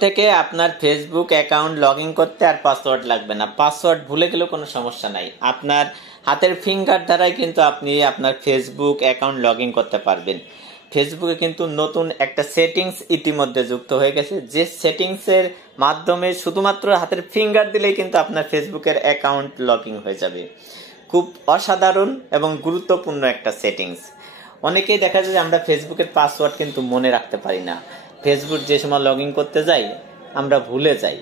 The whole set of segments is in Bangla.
থেকে আপনার ফেসবুক অ্যাকাউন্ট লগ ইন করতে আর পাসওয়ার্ড লাগবে না। পাসওয়ার্ড ভুলে গেলেও কোনো সমস্যা নাই, আপনার হাতের ফিঙ্গার দ্বারাই কিন্তু আপনি আপনার ফেসবুক অ্যাকাউন্ট লগ ইন করতে পারবেন। ফেসবুকে কিন্তু নতুন একটা সেটিংস ইতিমধ্যে যুক্ত হয়ে গেছে, যে সেটিংসের মাধ্যমে শুধুমাত্র হাতের ফিঙ্গার দিলেই কিন্তু আপনার ফেসবুকের অ্যাকাউন্ট লগ ইন হয়ে যাবে। খুব অসাধারণ এবং গুরুত্বপূর্ণ একটা সেটিংস। অনেকেই দেখা যায় যে আমরা ফেসবুকের পাসওয়ার্ড কিন্তু মনে রাখতে পারি না। ফেসবুক যে সময় লগ ইন করতে যাই আমরা ভুলে যাই।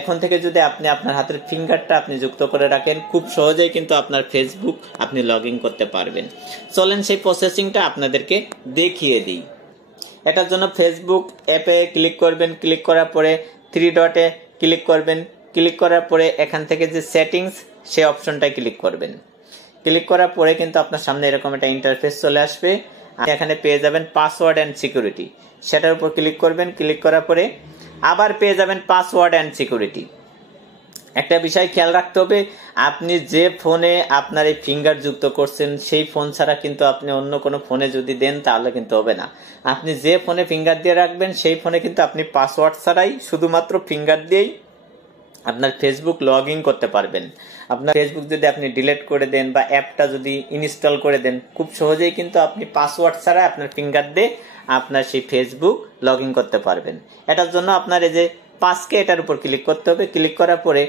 এখন থেকে যদি আপনি আপনার হাতের ফিঙ্গারটা আপনি যুক্ত করে রাখেন, খুব সহজেই কিন্তু আপনার ফেসবুক আপনি লগ ইন করতে পারবেন। চলেন সেই প্রসেসিংটা আপনাদেরকে দেখিয়ে দিই। এটার জন্য ফেসবুক অ্যাপে ক্লিক করবেন, ক্লিক করার পরে থ্রি ডটে ক্লিক করবেন, ক্লিক করার পরে এখান থেকে যে সেটিংস সেই অপশনটায় ক্লিক করবেন। ক্লিক করার পরে কিন্তু আপনার সামনে এরকম একটা ইন্টারফেস চলে আসবে। এখানে পেয়ে যাবেন পাসওয়ার্ড অ্যান্ড সিকিউরিটি, সেটার উপর ক্লিক করবেন। ক্লিক করার পরে আবার পেয়ে যাবেন পাসওয়ার্ড অ্যান্ড সিকিউরিটি। একটা বিষয় খেয়াল রাখতে হবে, আপনি যে ফোনে আপনার এই ফিঙ্গার যুক্ত করছেন সেই ফোন ছাড়া কিন্তু আপনি অন্য কোনো ফোনে যদি দেন তাহলে কিন্তু হবে না। আপনি যে ফোনে ফিঙ্গার দিয়ে রাখবেন সেই ফোনে কিন্তু আপনি পাসওয়ার্ড ছাড়াই শুধুমাত্র ফিঙ্গার দিয়েই আপনার ফেসবুক লগ ইন করতে পারবেন। আপনার ফেসবুক যদি আপনি ডিলিট করে দেন বা অ্যাপটা যদি ইনস্টল করে দেন, খুব সহজেই কিন্তু আপনি পাসওয়ার্ড ছাড়া আপনার ফিঙ্গার দিয়ে আপনার সেই ফেসবুক লগ ইন করতে পারবেন। এটার জন্য আপনার এই যে পাসকে এটার উপর ক্লিক করতে হবে। ক্লিক করার পরে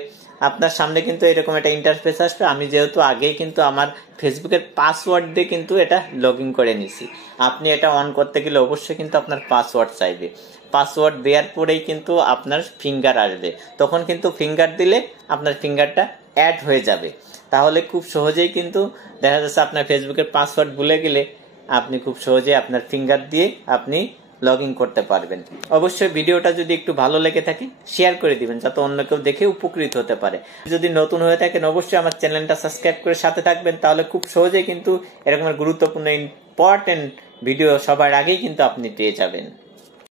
আপনার সামনে কিন্তু এরকম একটা ইন্টারফেস আসবে। আমি যেহেতু আগেই কিন্তু আমার ফেসবুকের পাসওয়ার্ড দিয়ে কিন্তু এটা লগ ইন করে নিছি, আপনি এটা অন করতে গেলে অবশ্যই কিন্তু আপনার পাসওয়ার্ড চাইবে। পাসওয়ার্ড দেওয়ার পরেই কিন্তু আপনার ফিঙ্গার আসবে, তখন কিন্তু ফিঙ্গার দিলে আপনার ফিঙ্গারটা অ্যাড হয়ে যাবে। তাহলে খুব সহজেই কিন্তু দেখা যাচ্ছে আপনার ফেসবুকের পাসওয়ার্ড ভুলে গেলে আপনি খুব সহজেই আপনার ফিঙ্গার দিয়ে আপনি লগ ইন করতে পারবেন। অবশ্যই ভিডিওটা যদি একটু ভালো লেগে থাকে শেয়ার করে দিবেন, যাতে অন্য কেউ দেখে উপকৃত হতে পারে। যদি নতুন হয়ে থাকেন অবশ্যই আমার চ্যানেলটা সাবস্ক্রাইব করে সাথে থাকবেন, তাহলে খুব সহজেই কিন্তু এরকম গুরুত্বপূর্ণ ইম্পর্টেন্ট ভিডিও সবার আগেই কিন্তু আপনি পেয়ে যাবেন।